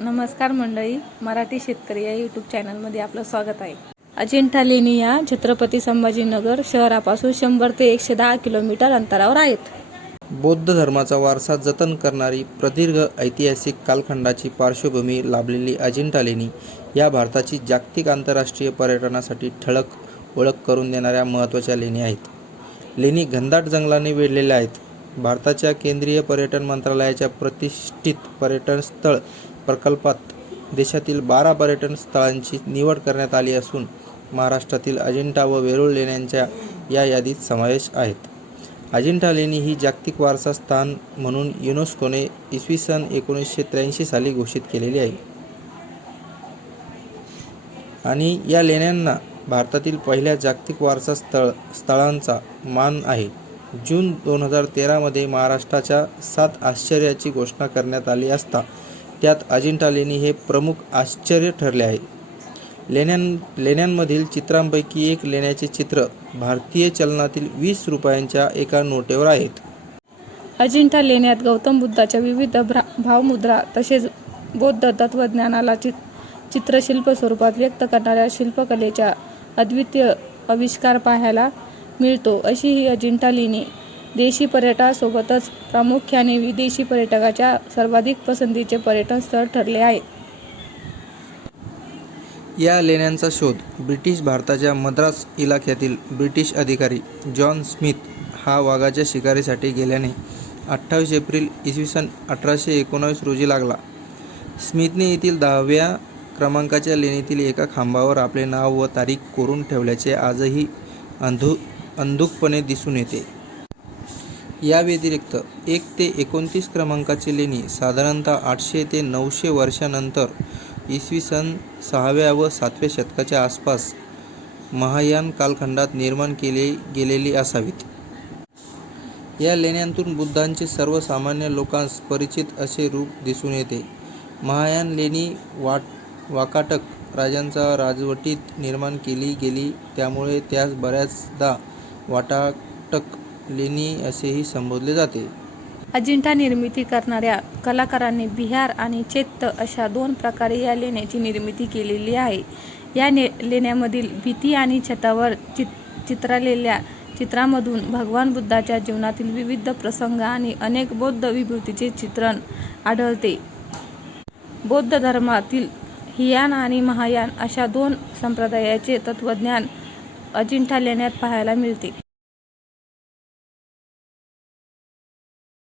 नमस्कार मंडळी मराठी शेतकरी या यूट्यूब चॅनलमध्ये आपलं स्वागत आहे. अजिंठा लेणी या छत्रपती संभाजीनगर शहरापासून शंभर ते एकशे दहा किलोमीटर अंतरावर आहेत. बौद्ध धर्माचा वारसा जतन करणारी प्रदीर्घ ऐतिहासिक कालखंडाची पार्श्वभूमी लाभलेली अजिंठा लेणी या भारताची जागतिक आंतरराष्ट्रीय पर्यटनासाठी ठळक ओळख करून देणाऱ्या महत्त्वाच्या लेणी आहेत. लेणी घनदाट जंगलाने वेढलेल्या आहेत. भारताच्या केंद्रीय पर्यटन मंत्रालयाच्या प्रतिष्ठित पर्यटन स्थळ प्रकल्पात देशातील बारा पर्यटन स्थळांची निवड करण्यात आली असून महाराष्ट्रातील अजिंठा व वेरूळ लेण्यांच्या या यादीत समावेश आहेत. अजिंठा लेणी ही जागतिक वारसा स्थान म्हणून युनेस्कोने इसवी सन एकोणीसशे त्र्याऐंशी साली घोषित केलेली आहे. आणि या लेण्यांना भारतातील पहिल्या जागतिक वारसा स्थळ स्थळांचा मान आहे. जून दोन हजार तेरामध्ये महाराष्ट्राच्या सात आश्चर्याची घोषणा करण्यात आली असता त्यात अजिंठा लेणी हे प्रमुख आश्चर्य ठरले आहे. लेण्यां लेण्यांमधील चित्रांपैकी एक लेण्याचे चित्र भारतीय चलनातील वीस रुपयांच्या एका नोटेवर आहेत. अजिंठा लेण्यात गौतम बुद्धाच्या विविध भ्रा भावमुद्रा तसेच बौद्ध तत्त्वज्ञानाला चि चित्रशिल्प स्वरूपात व्यक्त करणाऱ्या शिल्पकलेच्या अद्वितीय आविष्कार पाहायला मिळतो अशी ही अजिंठा लेणी. देशी पर्यटकासोबतच प्रामुख्याने विदेशी पर्यटकाच्या सर्वाधिक पसंतीचे पर्यटन स्थळ ठरले आहे. या लेण्यांचा शोध ब्रिटिश भारताच्या मद्रास इलाख्यातील ब्रिटिश अधिकारी जॉन स्मिथ हा वाघाच्या शिकारीसाठी गेल्याने अठ्ठावीस एप्रिल इसवी सन अठराशे एकोणावीस रोजी लागला. स्मिथने येथील दहाव्या क्रमांकाच्या लेणीतील एका खांबावर आपले नाव व तारीख कोरून ठेवल्याचे आजही अंधू अंधुकपणे दिसून येते. या व्यतिरिक्त एक ते एकोणतीस क्रमांकाची लेणी साधारणतः आठशे ते नऊशे वर्षानंतर इसवी सन सहाव्या व सातव्या शतकाच्या आसपास महायान कालखंडात निर्माण केले गेलेली असावीत. या लेण्यांतून बुद्धांचे सर्वसामान्य लोकांस परिचित असे रूप दिसून येते. महायान लेणी वाट वाकाटक राजांच्या राजवटीत निर्माण केली गेली त्यामुळे त्यास बऱ्याचदा वाटाटक लेणी असेही संबोधले जाते. अजिंठा निर्मिती करणाऱ्या कलाकारांनी बिहार आणि चेत्त अशा दोन प्रकारे या लेण्याची निर्मिती केलेली आहे. या ने लेण्यामधील भीती आणि छतावर चित चित्रालेल्या चित्रामधून भगवान बुद्धाच्या जीवनातील विविध प्रसंग आणि अनेक बौद्ध विभूतीचे चित्रण आढळते. बौद्ध धर्मातील हियान आणि महायान अशा दोन संप्रदायाचे तत्त्वज्ञान अजिंठा लेण्यात पाहायला मिळते